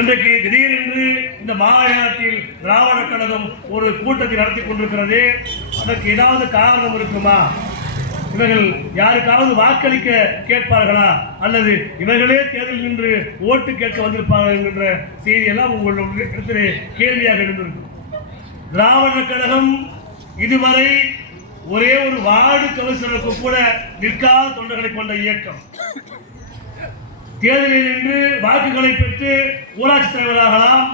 இன்றைக்கு திடீரென்று இந்த மாகாணத்தில் திராவிட கழகம் ஒரு கூட்டத்தை நடத்தி கொண்டிருக்கிறது. அதற்கு ஏதாவது காரணம் இருக்குமா? இவர்கள் யாருக்காவது வாக்களிக்க கேட்பார்களா? அல்லது இவர்களே தேர்தல் நின்று ஓட்டு கேட்க வந்திருப்பார்கள் என்கின்ற செய்தியெல்லாம் உங்களுடைய இடத்திலே கேள்வியாக இருந்திருக்கும் திராவிட கழகம் இதுவரை ஒரே ஒரு வார்டு கவுன்சிலருக்கு கூட நிற்காத தொண்டர்களை கொண்ட இயக்கம். தேர்தலில் நின்று வாக்குகளை பெற்று ஊராட்சி தலைவராகலாம்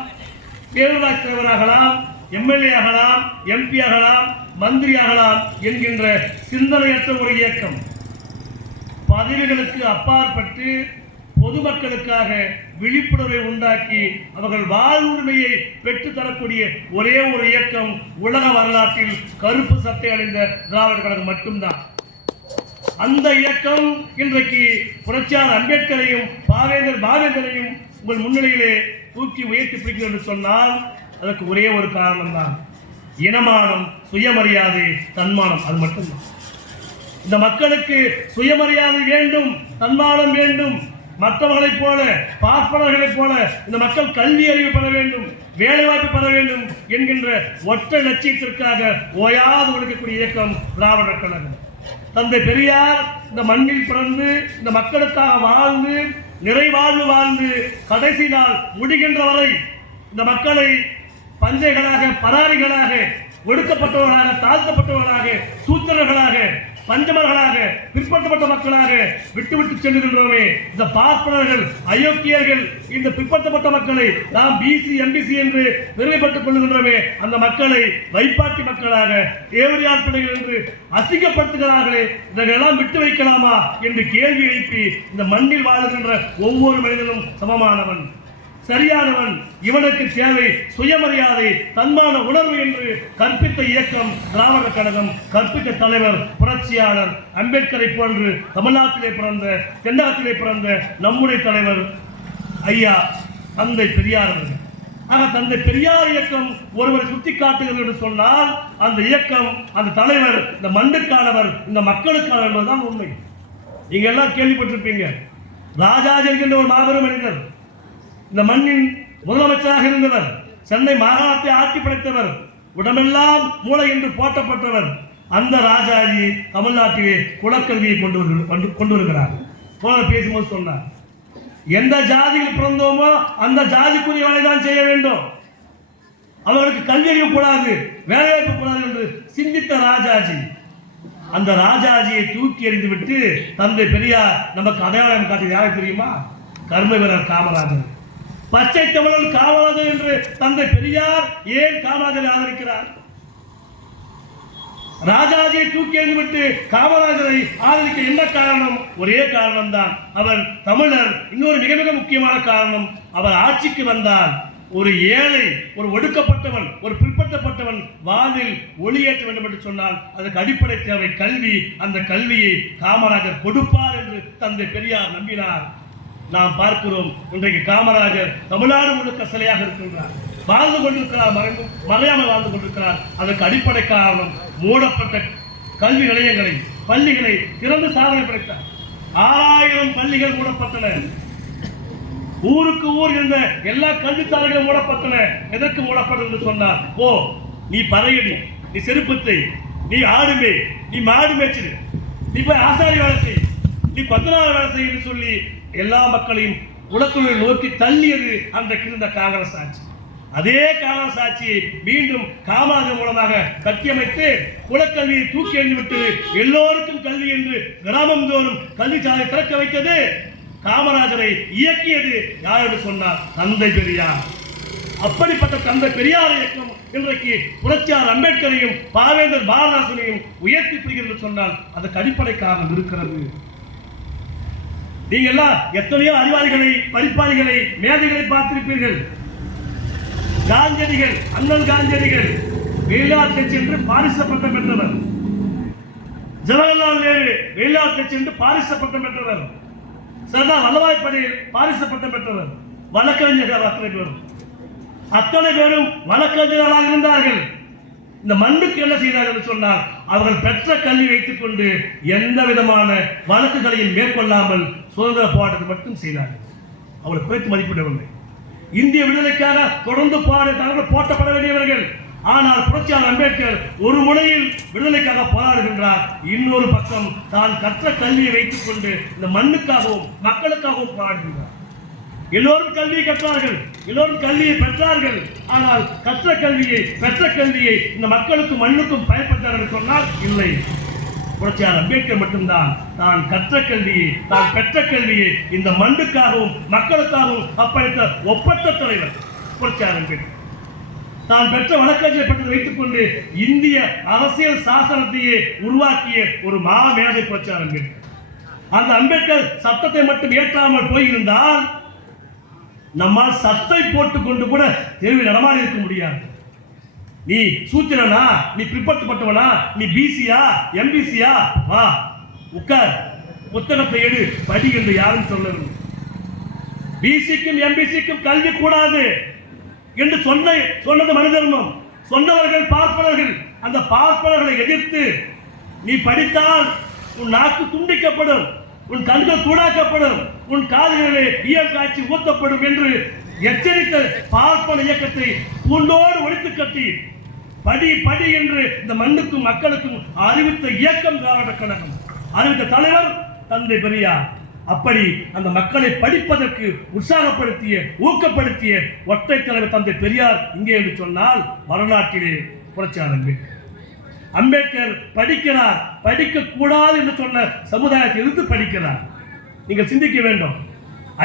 பேரூராட்சி தலைவராகலாம் எம்எல்ஏ ஆகலாம் எம்பி ஆகலாம் மந்திரி ஆகலாம் என்கின்ற சிந்தனையற்ற ஒரு இயக்கம். பதவிகளுக்கு அப்பாற்பட்டு பொதுமக்களுக்காக விழிப்புணர்வை உண்டாக்கி அவர்கள் வாழ்வுரிமையை பெற்றுத் தரக்கூடிய ஒரே ஒரு இயக்கம் உலக வரலாற்றில் கருப்பு சட்டை அடைந்த திராவிட கழகம் மட்டும்தான். அந்த இயக்கம் இன்றைக்கு புரட்சியார் அம்பேத்கரையும் பாவேந்தர் பாவேந்தரையும் உங்கள் முன்னிலையிலே தூக்கி உயர்த்தி பிடிக்கும் என்று சொன்னால் அதற்கு ஒரே ஒரு காரணம் தான் இனமானம் சுயமரியாதை தன்மானம். அது மட்டும்தான். இந்த மக்களுக்கு சுயமரியாதை வேண்டும் தன்மானம் வேண்டும். மற்றவர்களைப் போல பார்ப்பனர்களைப் போல இந்த மக்கள் கல்வி அறிவு பெற வேண்டும் வேலைவாய்ப்பு பெற வேண்டும் என்கின்ற ஒற்றை லட்சியத்திற்காக ஓயாது உழைக்கக்கூடிய இயக்கம் திராவிடர் கழகம். தந்தை பெரியார் இந்த மண்ணில் பிறந்து இந்த மக்களுக்காக வாழ்ந்து நிறைவாழ்வு வாழ்ந்து கடைசி நாள் முடிகின்ற வரை இந்த மக்களை பஞ்சைகளாக பராரிகளாக ஒடுக்கப்பட்டவர்களாக தாழ்த்தப்பட்டவர்களாக சூத்திரர்களாக பஞ்சமர்களாக பிற்படுத்தப்பட்ட மக்களாக விட்டு விட்டு செல்லுகின்றோமே இந்த பார்ப்பனர்கள் அயோக்கியர்கள் இந்த பிற்படுத்தப்பட்ட மக்களை நாம் பிசி எம்பிசி என்று பெருமைப்பட்டுக் கொள்ளுகின்றோமே அந்த மக்களை வைப்பாட்டி மக்களாக ஏவரியார் பிள்ளைகள் என்று அசிங்கப்படுத்துகிறார்களே இதெல்லாம் விட்டு வைக்கலாமா என்று கேள்வி எழுப்பி இந்த மண்ணில் வாழுகின்ற ஒவ்வொரு மனிதனும் சமமானவன். சரியானவன் இவனுக்கு தேவை சுயமரியாதை தன்மான உணர்வு என்று கற்பித்த இயக்கம் திராவிட கழகம். கற்பித்த தலைவர் புரட்சியாளர் அம்பேத்கரை போன்று தமிழ்நாட்டிலே பிறந்த தென்னாட்டிலே பிறந்த நம்முடைய தலைவர் ஐயா தந்தை பெரியார் அவர்கள். ஆக தந்தை பெரியார் இயக்கம் ஒருவரை சுட்டி காட்டுகிறது என்று சொன்னால் அந்த இயக்கம் அந்த தலைவர் இந்த மண்ணுக்கானவர் இந்த மக்களுக்கானவர் என்பதுதான் உண்மை. நீங்க எல்லாம் கேள்விப்பட்டிருப்பீங்க. ராஜாஜி என்கின்ற ஒரு மாபெரும் மனிதர். இந்த மண்ணின் முதலமைச்சராக இருந்தவர் சென்னை மாகாணத்தை ஆட்சி படைத்தவர் உடமெல்லாம் மூளை என்று போற்றப்பட்டவர் அந்த ராஜாஜி தமிழ்நாட்டிலே குலக்கல்வியை கொண்டு வருகிற- கொண்டு- கொண்டு வருகிறார். போன பேசும்போது சொன்னார் எந்த ஜாதியில் பிறந்தோமோ அந்த ஜாதிக்குரிய வேலை தான் செய்ய வேண்டும். அவர்களுக்கு கல்வி அறிவு கூடாது வேலைவாய்ப்பு கூடாது என்று சிந்தித்த ராஜாஜி அந்த ராஜாஜியை தூக்கி எறிந்துவிட்டு தந்தை பெரியார் நமக்கு அடையாளம் காட்டியது யாரை தெரியுமா? கர்ம வீரர் காமராஜர் பச்சை தமிழன் காமராஜர் என்று தந்தை பெரியார் ஏன் காமராஜரை ஆதரிக்கிறார்? ராஜாஜியை தூக்கி எறிந்துவிட்டு காமராஜரை ஆதரிக்க என்ன காரணம்? ஒரே காரணம் தான் அவர் தமிழர். இன்னொரு மிக மிக முக்கியமான காரணம் அவர் ஆட்சிக்கு வந்தால் ஒரு ஏழை ஒரு ஒடுக்கப்பட்டவன் ஒரு பிற்படுத்தப்பட்டவன் வாழ்வில் ஒளியேற்ற வேண்டும் என்று சொன்னால் அதற்கு அடிப்படை தேவை கல்வி. அந்த கல்வியை காமராஜர் கொடுப்பார் என்று தந்தை பெரியார் நம்பினார். நாம் பார்க்கிறோம் இன்றைக்கு காமராஜர் தமிழ்நாடு முழுக்க சிலையாக இருக்கின்றார். வாழ்ந்து கொண்டிருக்கிறார் மறைந்து மறையாமல் வாழ்ந்து கொண்டிருக்கிறார். அதற்கு அடிப்படை காரணம் மூடப்பட்ட கல்வி நிலையங்களை பள்ளிகளை திறந்து சாதனை படைத்தார் ஆறாயிரம் பள்ளிகள் மூடப்பட்டன. ஊருக்கு ஊர் இருந்த எல்லா கல்வித்தாள்களும் மூடப்பட்டன. எதற்கு மூடப்பட்டது என்று சொன்னார்? ஓ நீ பறையடி நீ செருப்பத்தை நீ ஆடுமே நீ மாடு மேய்ச்சிடு நீ போய் ஆசாரி வேலை செய். நீ கொத்தனார் வேலை செய் சொல்லி எல்லா மக்களையும் உலகத்துறை நோக்கி தள்ளியது அன்றைக்கு இருந்த காங்கிரஸ் ஆட்சி. அதே காங்கிரஸ் ஆட்சியை மீண்டும் காமராஜர் மூலமாக கட்டியமைத்து குலக்கல்வியை தூக்கி எறிந்துவிட்டு எல்லோருக்கும் கல்வி என்று கிராமம் தோறும் கல்வி சாலை திறக்க வைத்தது. காமராஜரை இயக்கியது யார் என்று சொன்னார் தந்தை பெரியார். அப்படிப்பட்ட தந்தை பெரியார் இயக்கம் இன்றைக்கு புரட்சியார் அம்பேத்கரையும் பாவேந்தர் பாரதாசனையும் உயர்த்தி பிடிக்கிறது சொன்னால் அதற்கு அடிப்படை காரணம் இருக்கிறது. நீங்க எல்லாம் எத்தனையோ அறிவாளிகளை படிப்பாளிகளை மேதைகளை பார்த்திருப்பீர்கள். காந்தியடிகள் அண்ணன் காந்தியடிகள் வெளிநாட்டை சென்று பாரிச பட்டம் பெற்றவர். ஜவஹர்லால் நேரு வெளிநாட்டை சென்று பாரிச பட்டம் பெற்றவர். சர்தார் வல்லபாய் படேல் பாரிச பட்டம் பெற்றவர். வழக்கறிஞர்கள் அத்தனை பேரும். அத்தனை பேரும் வழக்கறிஞர்களாக இருந்தார்கள். இந்த மண்ணுக்கு என்ன செய்தார்கள் சொன்னால் அவர்கள் பெற்ற கல்வி வைத்துக் கொண்டு எந்த விதமான வழக்குகளையும் மேற்கொள்ளாமல் சுதந்திர போராட்டத்தை மட்டும் செய்தார்கள். அவளை குறைத்து மதிப்பிடவில்லை. இந்திய விடுதலைக்காக தொடர்ந்து போராடி போட்டப்பட வேண்டியவர்கள். ஆனால் புரட்சியாளர் அம்பேத்கர் ஒரு முனையில் விடுதலைக்காக போராடுகின்றார். இன்னொரு பக்கம் தான் கற்ற கல்வியை வைத்துக் கொண்டு இந்த மண்ணுக்காகவும் மக்களுக்காகவும் போராடுகின்றார். எல்லோரும் கல்வியை கற்றார்கள். எல்லோரும் கல்வியை பெற்றார்கள். ஆனால் கற்ற கல்வியை பெற்ற கல்வியை இந்த மக்களுக்கும் மண்ணுக்கும் பயன்பட்டார்கள் சொன்னால் இல்லை. புரட்சியார் அம்பேத்கர் மட்டும்தான் தான் கற்ற கல்வியை தான் பெற்ற கல்வியை இந்த மண்ணுக்காகவும் மக்களுக்காகவும் அப்பளித்த ஒப்பற்ற தலைவர் புரட்சியார் அம்பேத்கர். தான் பெற்ற வழக்கறிஞர் பட்டத்தை வைத்துக் கொண்டு இந்திய அரசியல் சாசனத்தையே உருவாக்கிய ஒரு மா மேதை புரட்சியாளர் அம்பேத்கர். அந்த அம்பேத்கர் சத்தத்தை மட்டும் ஏற்றாமல் போயிருந்தால் நம்மால் சத்தை போட்டுக் கொண்டு கூட தெருவில் நடமாடி இருக்க முடியாது. நீ சூத்திரனா? நீ பிற்படுத்தப்பட்டவனா நீ பிசியா எம்பிசியா வா உட்கார். புத்தகத்தை எடு. படி என்று யாரும் சொல்லவில்லை. பிசிக்கும் எம்பிசிக்கும் கல்வி கூடாது என்று சொன்ன சொன்னது மனிதர்மம். சொன்னவர்கள் பார்ப்பனர்கள். அந்த பார்ப்பனர்களை எதிர்த்து நீ படித்தால் உன் நாக்கு துண்டிக்கப்படும் உன் கண்கள் கூடாக்கப்படும் உன் காதுகளிலே ஈயம் காட்சி ஊத்தப்படும் என்று எச்சரித்த பார்ப்பன இயக்கத்தை பூண்டோடு ஒழித்து கட்டி படி படி என்று இந்த மண்ணுக்கும் மக்களுக்கும் அறிவித்த இயக்கம் திராவிட கழகம். அறிவித்த தலைவர் தந்தை பெரியார். அப்படி அந்த மக்களை படிப்பதற்கு உற்சாகப்படுத்திய ஊக்கப்படுத்திய ஒற்றை தலைவர் தந்தை பெரியார் இங்கே என்று சொன்னால் வரலாற்றிலே புரட்சியாளர் அம்பேத்கர் அம்பேத்கர் படிக்கிறார். படிக்க கூடாது என்று சொன்ன சமுதாயத்தை இருந்து படிக்கிறார். நீங்கள் சிந்திக்க வேண்டும்.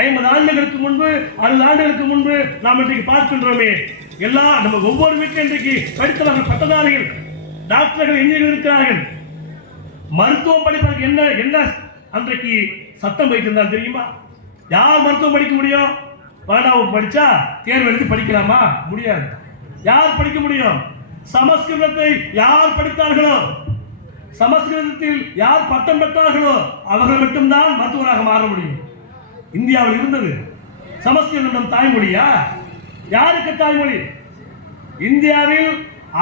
ஐம்பது ஆண்டுகளுக்கு முன்பு அறுபது ஆண்டுகளுக்கு முன்பு நாம் இன்றைக்கு பார்க்கின்றோமே. எல்லா நம்ம ஒவ்வொரு வீட்டிலும் இன்றைக்கு படித்தவர்கள் பட்டதாரிகள் டாக்டர்கள் இன்ஜினியர் இருக்கிறார்கள். மருத்துவம் படிப்பதற்கு என்ன என்ன அன்றைக்கு சத்தம் வைத்திருந்தால் தெரியுமா? யார் மருத்துவம் படிக்க முடியும்? பன்னெண்டாவது படித்தா தேர்வு எழுதி படிக்கலாமா? முடியாது. யார் படிக்க முடியும்? சமஸ்கிருதத்தை யார் படித்தார்களோ? சமஸ்கிருதத்தில் யார் பட்டம் பெற்றார்களோ அவர்கள் மட்டும்தான் மருத்துவராக மாற முடியும். இந்தியாவில் இருந்தது. சமஸ்கிருதம் தாய்மொழியா? யாருக்கு தாய்மொழி? இந்தியாவில்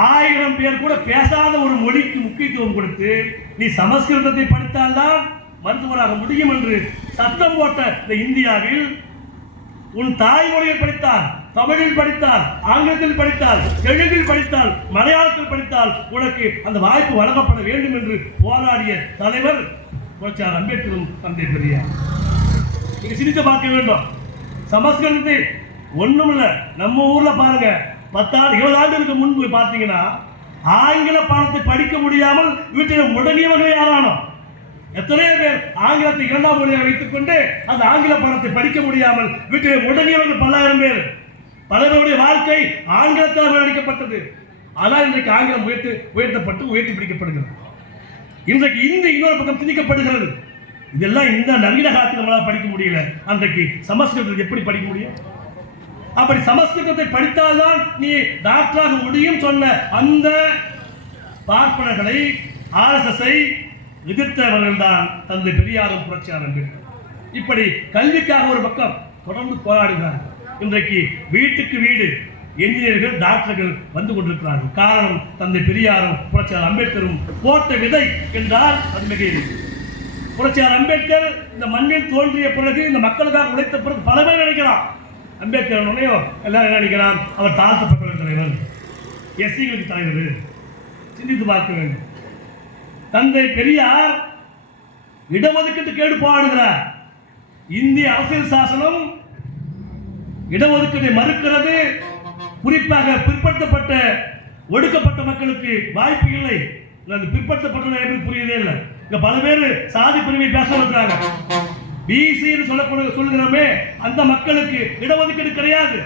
ஆயிரம் பேர் கூட பேசாத ஒரு மொழிக்கு முக்கியத்துவம் கொடுத்து நீ சமஸ்கிருதத்தை படித்தால்தான் மருத்துவராக முடியும் என்று சத்தம் போட்ட இந்த இந்தியாவில் உன் தாய்மொழியில் படித்தால் தமிழில் படித்தால் ஆங்கிலத்தில் படித்தால் தெலுங்கில் படித்தால் மலையாளத்தில் படித்தால் உனக்கு அந்த வாய்ப்பு வழங்கப்பட வேண்டும் என்று போராடிய தலைவர் அம்பேத்கரும் தந்தை பெரியார். நீங்கள் சிரித்து பார்க்க வேண்டும். சமஸ்கிருதத்தை ஒன்றும் இல்லை நம்ம ஊரில் பாருங்க பத்தாண்டு இருபது ஆண்டுகளுக்கு முன்பு பார்த்தீங்கன்னா ஆங்கில பாடத்தை படிக்க முடியாமல் வீட்டில் முடங்கியவர்கள் யாரானோ எத்தனையோ பேர் ஆங்கிலத்தை இரண்டாம் மொழியாக வைத்துக் கொண்டு அந்த ஆங்கில பாடத்தை படிக்க முடியாமல் வீட்டில் முடங்கியவர்கள் பல்லாயிரம் பேர். பலருடைய வாழ்க்கை ஆங்கிலத்தால் அளிக்கப்பட்டது ஆனால் இன்றைக்கு ஆங்கிலம் உயர்த்து உயர்த்தப்பட்டு உயர்த்தி பிடிக்கப்படுகிறது. இன்றைக்கு இந்தி இன்னொரு பக்கம் திணிக்கப்படுகிறது. இதெல்லாம் இந்த நவீன காலத்தில் நம்மளால் படிக்க முடியல. அன்றைக்கு சமஸ்கிருதத்தை எப்படி படிக்க முடியும்? அப்படி சமஸ்கிருதத்தை படித்தால்தான் நீ டாக்டராக முடியும் சொன்ன அந்த பார்ப்பனர்களை ஆர்எஸ்எஸ்ஐ எதிர்த்தவர்கள் தான் தந்தை பெரியாரும் புரட்சியாளர் இப்படி கல்விக்காக ஒரு பக்கம் தொடர்ந்து போராடுகிறார். இன்றைக்கு வீட்டுக்கு வீடு என்ஜினியர்கள் டாக்டர்கள் வந்து கொண்டிருக்கிறார்கள். காரணம் தந்தை பெரியாரும் புரட்சியாளர் அம்பேத்கரும் போட்ட விதை என்றால் அது மிக புரட்சியார் அம்பேத்கர் இந்த மண்ணில் தோன்றிய பிறகு இந்த மக்களுக்காக உழைத்த பிறகு பல பேர் நினைக்கிறான் அம்பேத்கர் உடனே எல்லாரும் என்ன நினைக்கிறான் அவர் தாழ்த்தப்பட்டவர் தலைவர். எஸ்சிகளுக்கு தலைவர். சிந்தித்து பார்க்க வேண்டும். தந்தை பெரியார் இடஒதுக்கீட்டு கேடு இந்திய அரசியல் சாசனம் இடஒதுக்கீட்டை மறுக்கிறது. குறிப்பாக பிற்படுத்தப்பட்ட ஒடுக்கப்பட்ட மக்களுக்கு வாய்ப்பு இல்லை. இல்ல, அது பிற்படுத்தப்பட்ட எனக்கு புரியதே இல்லை. இங்க பல பேர் சாதி பிரிவை பேச இருக்கிறாங்க பிசின்னு சொல்லக்கூடிய சொல்லுகிறோமே அந்த மக்களுக்கு இடஒதுக்கீடு கிடையாது.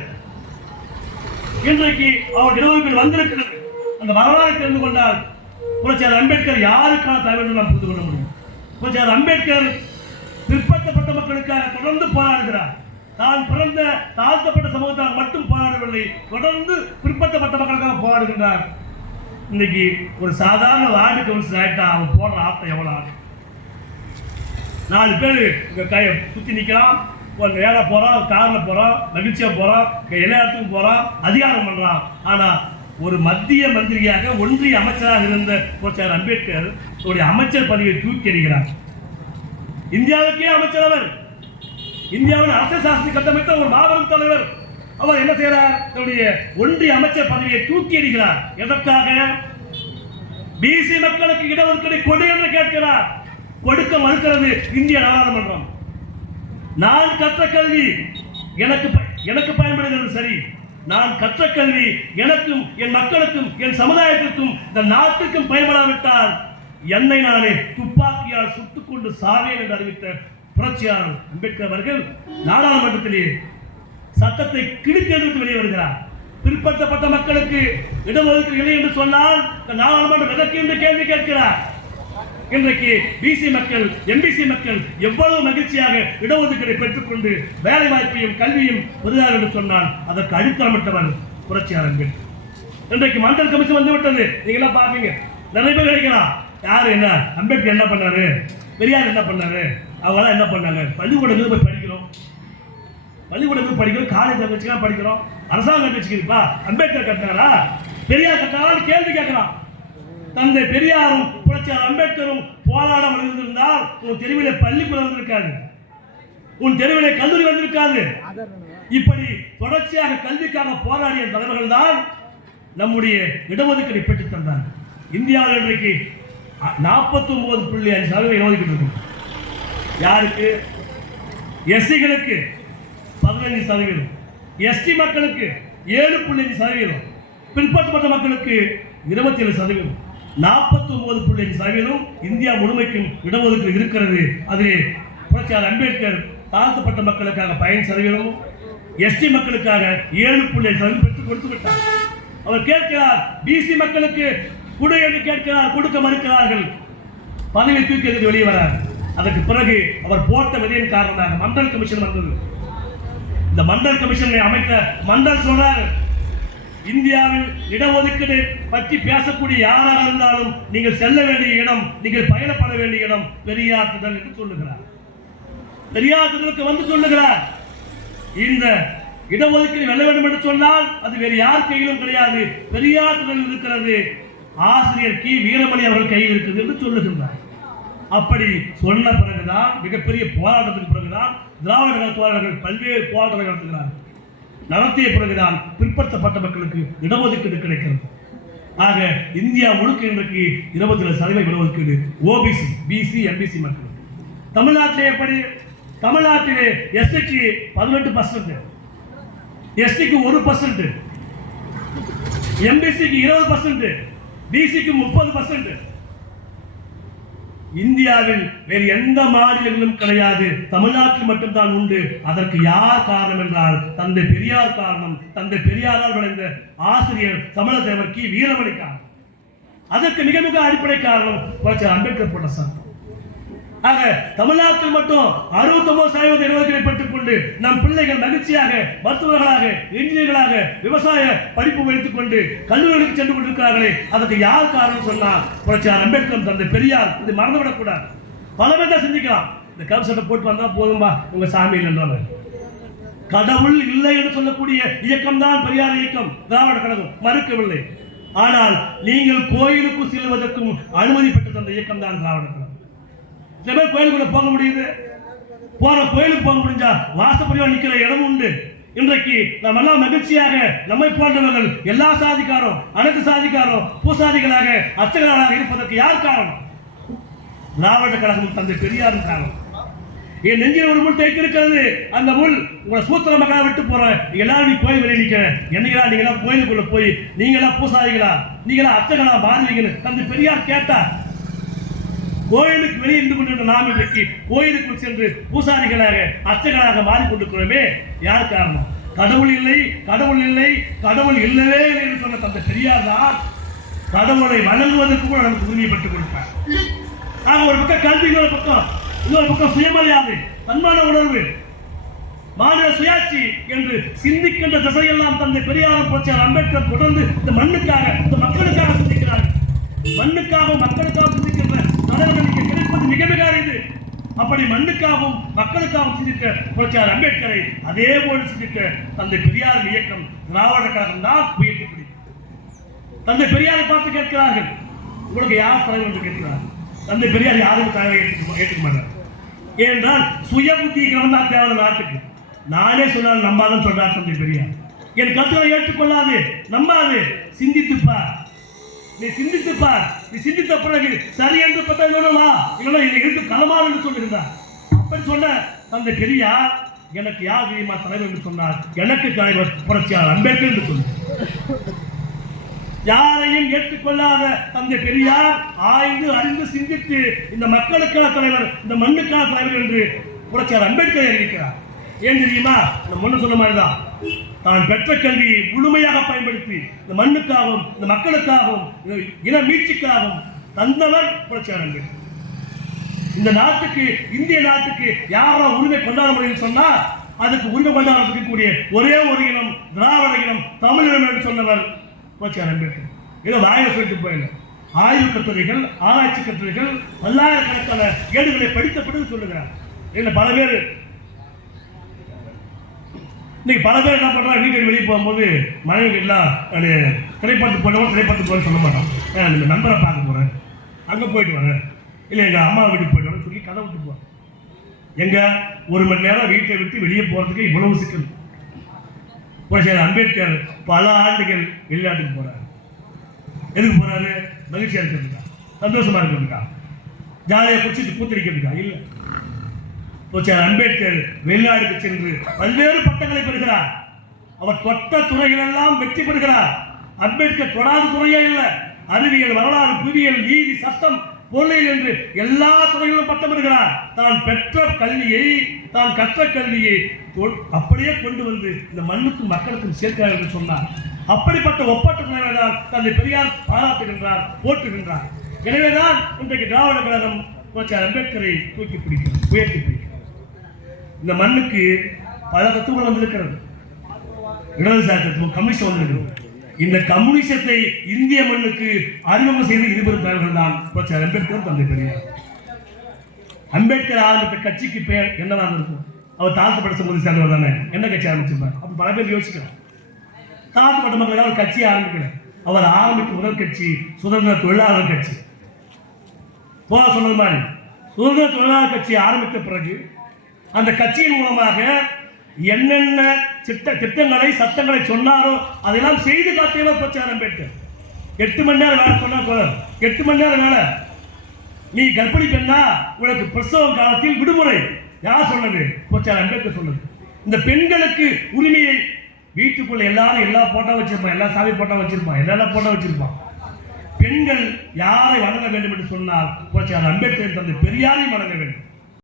இன்றைக்கு அவர் இடஒதுக்கீடு வந்திருக்கிறது. அந்த வரலாறு தெரிந்து கொண்டால் புரட்சியாளர் அம்பேத்கர் யாருக்கான தலைவர் நாம் புரிந்து கொள்ள முடியும். புரட்சியாளர் அம்பேத்கர் பிற்படுத்தப்பட்ட மக்களுக்காக தொடர்ந்து போராடுகிறார். தான் பிறந்த தாழ்த்தப்பட்ட சமூகத்தால் மட்டும் போராடவில்லை தொடர்ந்து பிற்படுத்தப்பட்ட மக்களுக்காக போராடுகின்றார். இன்னைக்கு ஒரு சாதாரண வார்டு கவுன்சிலர் ஆகிட்டா அவன் போடுற ஆட்டம் எவ்வளோ ஆகும் நாலு பேர் இங்கே கையை சுற்றி நிற்கிறான் ஒரு நேராக போகிறான் காரில் போகிறான் மகிழ்ச்சியாக போகிறான் எல்லா இடத்துக்கும் போகிறான் அதிகாரம் பண்ணுறான் ஆனால் ஒரு மத்திய மந்திரியாக ஒன்றிய அமைச்சராக இருந்த புரட்சியார் அம்பேத்கர் அவருடைய அமைச்சர் பதவியை தூக்கி எறிகிறார். இந்தியாவுக்கே அமைச்சர் அவர் இந்தியாவின் அரசியல் சாசனம் கட்டமைத்த ஒரு மாபெரும் தலைவர். அவர் என்ன செய்கிறார் தன்னுடைய ஒன்றிய அமைச்சர் பதவியை தூக்கி எறிகிறார். எதற்காக? பிசி மக்களுக்கு இடஒதுக்கீடு கொடு என்று கேட்கிறார். கொடுக்க மறுக்கிறது இந்திய நாடாளுமன்றம். நான் கற்ற கல்வி எனக்கு எனக்கு பயன்படுகிறது சரி. நான் கற்ற கல்வி எனக்கும் என் மக்களுக்கும் என் சமுதாயத்திற்கும் இந்த நாட்டுக்கும் பயன்படாவிட்டால் என்னை நானே துப்பாக்கியால் சுட்டுக் கொண்டு சாவேன் என்று அறிவித்த புரட்சியாளர் அம்பேத்கர் அவர்கள் நாடாளுமன்றத்திலே சட்டத்தை கிழித்து எதிர்த்து வெளியே வருகிறார். பிற்படுத்தப்பட்ட மக்களுக்கு இடஒதுக்கீடு இல்லை என்று சொன்னால் இந்த நாடாளுமன்றம் எதற்கு என்று கேள்வி கேட்கிறார். இன்றைக்கு பிசி மக்கள் எம்பிசி மக்கள் எவ்வளவு மகிழ்ச்சியாக இடஒதுக்கீடை பெற்றுக்கொண்டு வேலை வாய்ப்பையும் கல்வியும் பெறுகிறார் என்று சொன்னால் அதற்கு அடித்தளமிட்டவன் புரட்சியாளர் இன்றைக்கு மண்டல் கமிஷன் வந்து விட்டது. நீங்களாம் பார்ப்பீங்க நிறைய பேர் கிடைக்கலாம் யார் என்ன? அம்பேத்கர் என்ன பண்ணாரு? பெரியார் என்ன பண்ணாரு? அவங்களாம் என்ன பண்ணாங்க? பள்ளிக்கூடங்கள் போய் படிக்கிறோம் பள்ளிக்கூடம் படிக்கிறோம் காலேஜ் வச்சுக்கலாம் படிக்கிறோம் அரசாங்கம் வச்சுக்கிறப்பா அம்பேத்கர் கட்டினாரா? பெரியார் கட்டினாரான்னு கேள்வி கேட்கிறான். தந்தை பெரியாரும் புரட்சியார் அம்பேத்கரும் போராடம் இருந்திருந்தால் உன் தெருவிலே பள்ளிக்கூடம் வந்திருக்காது. உன் தெருவிலே கல்லூரி வந்திருக்காது. இப்படி தொடர்ச்சியாக கல்விக்காக போராடிய தலைவர்கள் தான் நம்முடைய இடஒதுக்கீடு பெற்றுத் தந்தார். இந்தியாவில் இன்றைக்கு நாற்பத்தி ஒன்பது புள்ளி அஞ்சு சதவீதம் இடஒதுக்கீடு இருக்கு யாருக்கு? எஸ்சிகளுக்கு. பதினஞ்சு சதவீதம். எஸ்டி மக்களுக்கு ஏழு புள்ளி அஞ்சு சதவீதம். பிற்படுத்தப்பட்ட மக்களுக்கு இருபத்தி ஏழு சதவீதம். நாற்பத்தி ஒன்பது புள்ளி அஞ்சு சதவீதம் இந்தியா முழுமைக்கும் இடஒதுக்கீடு இருக்கிறது. அதிலே புரட்சியாளர் அம்பேத்கர் தாழ்த்தப்பட்ட மக்களுக்காக பயன் சதவீதமும் எஸ்டி மக்களுக்காக ஏழு புள்ளி சதவீதம் பெற்று கொடுத்து விட்டார். அவர் கேட்கிறார் பிசி மக்களுக்கு கொடு என்று கேட்கிறார் கொடுக்க மறுக்கிறார்கள். பதவி தூக்கி வெளியே வரார். அதற்கு பிறகு அவர் போட்ட விதையின் காரணமாக மண்டல் கமிஷன் வந்தது. இந்த மண்டல் கமிஷனை அமைத்த மண்டல் சொன்னார் இந்தியாவில் இடஒதுக்கீடு பற்றி பேசக்கூடிய யாராக இருந்தாலும் நீங்கள் செல்ல வேண்டிய இடம் நீங்கள் பயணப்பட வேண்டிய இடம் பெரியார் திடல் என்று சொல்லுகிறார். பெரியார் திடலுக்கு வந்து சொல்லுகிறார். இந்த இடஒதுக்கீடு வெல்ல வேண்டும் என்று சொன்னால் அது வேறு யார் கையிலும் கிடையாது. பெரியார் திடல் இருக்கிறது ஆசிரியர் கி. வீரமணி அவர்கள் கையில் இருக்குது என்று சொல்லுகின்றார். அப்படி சொன்ன பிறகுதான் மிகப்பெரிய போராட்டத்துக்கு பிறகுதான் திராவிட கழக பல்வேறு போராட்டங்கள் நடத்துகிறார்கள். நடத்திய பிறகுதான் பிற்படுத்தப்பட்ட மக்களுக்கு இடஒதுக்கீடு கிடைக்கிறது. ஆக இந்தியா முழுக்க இன்றைக்கு இருபத்தி ஏழு சதவீத இடஒதுக்கீடு ஓபிசி பிசி எம்பிசி மக்கள் தமிழ்நாட்டிலே எப்படி? தமிழ்நாட்டிலே எஸ்சிக்கு பதினெட்டு பர்சன்ட் எஸ்டிக்கு ஒரு பர்சன்ட் எம்பிசிக்கு இருபது பர்சன்ட் பிசிக்கு முப்பது பர்சன்ட் இந்தியாவில் வேறு எந்த மாநிலங்களும் கிடையாது. தமிழ்நாட்டில் மட்டும்தான் உண்டு. அதற்கு யார் காரணம் என்றால் தந்தை பெரியார் காரணம். தந்தை பெரியாரால் விளைந்த ஆசிரியர் தமிழதேவர் கி. வீரமணி காரணம். அதற்கு மிக மிக அடிப்படை காரணம் அம்பேத்கர் போட்ட சங்கம் ஆக தமிழ்நாட்டில் மட்டும் அறுபத்தொன்பது சதவீத இடஒதுக்கீடை பெற்றுக்கொண்டு நம் பிள்ளைகள் மகிழ்ச்சியாக மருத்துவர்களாக இன்ஜினியர்களாக விவசாய படிப்பு வைத்துக் கொண்டு கல்லூரிகளுக்கு சென்று கொண்டிருக்கிறார்களே அதற்கு யார் காரணம் சொன்னால் புரட்சியார் அம்பேத்கர் தந்தை பெரியார். இதை மறந்துவிடக்கூடாது. பல பேர் தான் சிந்திக்கலாம். இந்த கப் சட்டை போட்டு வந்தா போதும்பா உங்க சாமி இல்லைன்றாங்க கடவுள் இல்லை என்று சொல்லக்கூடிய இயக்கம் தான் பெரியார் இயக்கம். திராவிட கழகம் மறுக்கவில்லை. ஆனால் நீங்கள் கோயிலுக்கு செல்வதற்கும் அனுமதி பெற்றது தந்த இயக்கம் தான் திராவிட கழகம் சில பேர் கோயிலுக்குள்ள போக முடியுது? போற கோயிலுக்கு போக முடிஞ்சா வாசப்படியா நிற்கிற இடம் உண்டு. இன்றைக்கு நாம் எல்லாம் மகிழ்ச்சியாக நம்மை போன்றவர்கள் எல்லா சாதிக்காரும் அனைத்து சாதிக்காரும் பூசாதிகளாக அர்ச்சகர்களாக இருப்பதற்கு யார் காரணம்? திராவிட கழகம் தந்தை பெரியார் காரணம். என் நெஞ்சில் ஒரு முள் தைத்திருக்கிறது அந்த முள் உங்களை சூத்திர மக்களாக விட்டு போறேன் எல்லாரும் நீ கோயில் வெளியே நிக்க. என்னைகளா நீங்களா கோயிலுக்குள்ள போய் நீங்களா பூசாதிகளா நீங்களா அர்ச்சகனா மாறுவீங்கன்னு தந்தை பெரியார் கேட்டார். கோயிலுக்கு வெளியே இருந்து கொண்டிருந்த நாம் இன்றைக்கு கோயிலுக்குள் சென்று பூசாரிகளாக அர்ச்சகராக மாறிக்கொண்டிருக்கிறோமே. யார் காரணம்? கடவுள் இல்லை கடவுள் இல்லை கடவுள் இல்லவே இல்லை என்று சொன்ன தந்தை பெரியார் தான் கடவுளை வழங்குவதற்கு கூட நமக்கு உரிமையை பெற்றுக் கொடுப்பார் ஆக ஒரு பக்கம் கல்வி இன்னொரு பக்கம் இன்னொரு பக்கம் சுயமரியாதை தன்மான உணர்வு மாநில சுயாட்சி என்று சிந்திக்கின்ற திசையெல்லாம் தந்தை பெரியார் புரட்சியார் அம்பேத்கர் தொடர்ந்து இந்த மண்ணுக்காக இந்த மக்கள் சிந்திக்கிறார்கள் மண்ணுக்காக மக்களுக்காக சிந்திக்கின்ற தலைவர்கள் இங்கே கிடைப்பது மிக மிக அரிது அப்படி மண்ணுக்காகவும் மக்களுக்காகவும் சிந்தித்த புரட்சியார் அம்பேத்கரை அதே போல சிந்தித்த தந்தை பெரியார் இயக்கம் திராவிட கழகம் தான் உயர்த்தி பிடிக்கும் தந்தை பெரியாரை பார்த்து கேட்கிறார்கள். உங்களுக்கு யார் தலைவர் என்று கேட்கிறார். தந்தை பெரியார் யாரும் தலைவர் ஏற்றுக்க மாட்டார். ஏனென்றால் சுய புத்தி தான் தேவை நாட்டுக்கு. நானே சொன்னால் நம்பாதான் சொல்றார் தந்தை பெரியார். என் கருத்துக்களை ஏற்றுக்கொள்ளாது நம்பாது சிந்தித்துப்பார். நீ சிந்தித்து பார். நீ சிந்தித்த பிறகு சரி என்று பார்த்தா வா இல்லைன்னா இதை எடுத்து களமாறு என்று சொல்லியிருந்தார். அப்படி சொன்ன அந்த பெரியார் எனக்கு யார் தெரியுமா தலைவர் என்று சொன்னார். எனக்கு தலைவர் புரட்சியாளர் அம்பேத்கர் என்று சொன்னார். யாரையும் ஏற்றுக்கொள்ளாத தந்தை பெரியார் ஆய்ந்து அறிந்து சிந்தித்து இந்த மக்களுக்கான தலைவர் இந்த மண்ணுக்கான தலைவர் என்று புரட்சியாளர் அம்பேத்கர் அறிவிக்கிறார். ஏன் தெரியுமா? நம்ம முன்ன சொன்ன மாதிரிதான். தான் பெற்ற கல்வியை முழுமையாக பயன்படுத்தி இந்த மண்ணுக்காகவும் இந்த மக்களுக்காகவும் இந்த இன மீட்சிக்காகவும் தந்தவர் புரட்சியாளர்கள். இந்த நாட்டுக்கு இந்திய நாட்டுக்கு யாரோ உரிமை கொண்டாட முடியும்னு சொன்னா அதுக்கு உரிமை கொண்டாட இருக்கக்கூடிய ஒரே ஒரு இனம் திராவிட இனம் தமிழ் என்று சொன்னவர் புரட்சியார் அம்பேத்கர் ஏதோ வாயில சொல்லிட்டு போயிடல ஆய்வு கட்டுரைகள் ஆராய்ச்சி கட்டுரைகள் பல்லாயிரக்கணக்கான ஏடுகளை படித்த பிறகு சொல்லுகிறார். இல்ல பல பேர் இன்னைக்கு பல பேர் என்ன பண்றாங்க? வீட்டுக்கு வெளியே போகும்போது மனைவி எல்லாம் நான் திரைப்படத்துக்கு போனவங்க திரைப்படத்துக்கு போக சொல்ல மாட்டோம். ஏன் இந்த நண்பரை பார்க்க போறேன். அங்கே போயிட்டு வரேன் இல்லை எங்கள் அம்மா வீட்டுக்கு போயிட்டு வரேன் சொல்லி கதை விட்டு போறேன் எங்க? ஒரு மணி நேரம் வீட்டை விட்டு வெளியே போறதுக்கு இவ்வளவு சிக்கல். புரட்சியாளர் அம்பேத்கர் பல ஆண்டுகள் வெளிநாட்டுக்கு போறாரு. எதுக்கு போறாரு? மகிழ்ச்சியா இருக்கிறதுக்கா? சந்தோஷமா இருக்கிறதுக்கா? ஜாலியாக குடிச்சிட்டு கூத்திரிக்கிறதுக்கா இல்லை. அம்பேத்கர் வெளிநாடுக்கு சென்று பல்வேறு பட்டங்களை பெறுகிறார். அவர் தொட்ட துறைகளெல்லாம் வெற்றி பெறுகிறார். அம்பேத்கர் தொடாத துறையே இல்லை. அறிவியல் வரலாறு புவியியல் நீதி சட்டம் பொருளியல் என்று எல்லா துறைகளிலும் பட்டம் பெறுகிறார். தான் பெற்ற கல்வியை தான் கற்ற கல்வியை அப்படியே கொண்டு வந்து இந்த மண்ணுக்கும் மக்களுக்கும் சேர்க்கிறார் என்று சொன்னார். அப்படிப்பட்ட ஒப்பற்ற தலைவர்தான் தந்தை பெரியார் பாராட்டுகின்றார் போற்றுகின்றார். எனவேதான் இன்றைக்கு திராவிட கழகம் அம்பேத்கரை தூக்கி பிடிக்கிறார் உயர்த்தி இந்த மண்ணுக்கு பல தத்துவங்கள் வந்திருக்கிறது. இடதுசாரி தத்துவம் கம்யூனிஸ்ட் வந்திருக்கிறது. இந்த கம்யூனிசத்தை இந்திய மண்ணுக்கு அறிமுகம் செய்த இருபது தலைவர்கள் தான் புரட்சியாளர் அம்பேத்கர் தந்தை பெரியார். அம்பேத்கர் ஆரம்பித்த கட்சிக்கு பேர் என்னவாக இருக்கும்? அவர் தாழ்த்தப்பட்ட சமூகத்தை சேர்ந்தவர் தானே? என்ன கட்சி ஆரம்பிச்சிருப்பார்? அப்போ பல பேர் யோசிக்கிறார் தாழ்த்தப்பட்ட மக்களுக்காக ஒரு கட்சியை ஆரம்பிக்கல அவர் ஆரம்பித்த முதல் கட்சி சுதந்திர தொழிலாளர் கட்சி. போக சொன்னது மாதிரி. சுதந்திர தொழிலாளர் கட்சி ஆரம்பித்த பிறகு அந்த கட்சியின் மூலமாக என்னென்ன திட்ட திட்டங்களை சட்டங்களை சொன்னாரோ அதெல்லாம் செய்து காட்டியவர் பிரச்சாரம் பெற்று எட்டு மணி நேரம் வேலை சொன்னா எட்டு மணி நேரம் வேலை. நீ கர்ப்பிணி பெண்ணா உனக்கு பிரசவ காலத்தில் விடுமுறை. யார் சொன்னது? பிரச்சாரம் அம்பேத்கர் சொன்னது இந்த பெண்களுக்கு உரிமையை வீட்டுக்குள்ள எல்லாரும் எல்லா போட்டோ வச்சிருப்பான் எல்லா சாமி போட்டோ வச்சிருப்பான் எல்லா போட்டோ வச்சிருப்பான். பெண்கள் யாரை வணங்க வேண்டும் என்று சொன்னால் பிரச்சாரம் அம்பேத்கர் தந்தை பெரியாரையும் வணங்க வேண்டும்.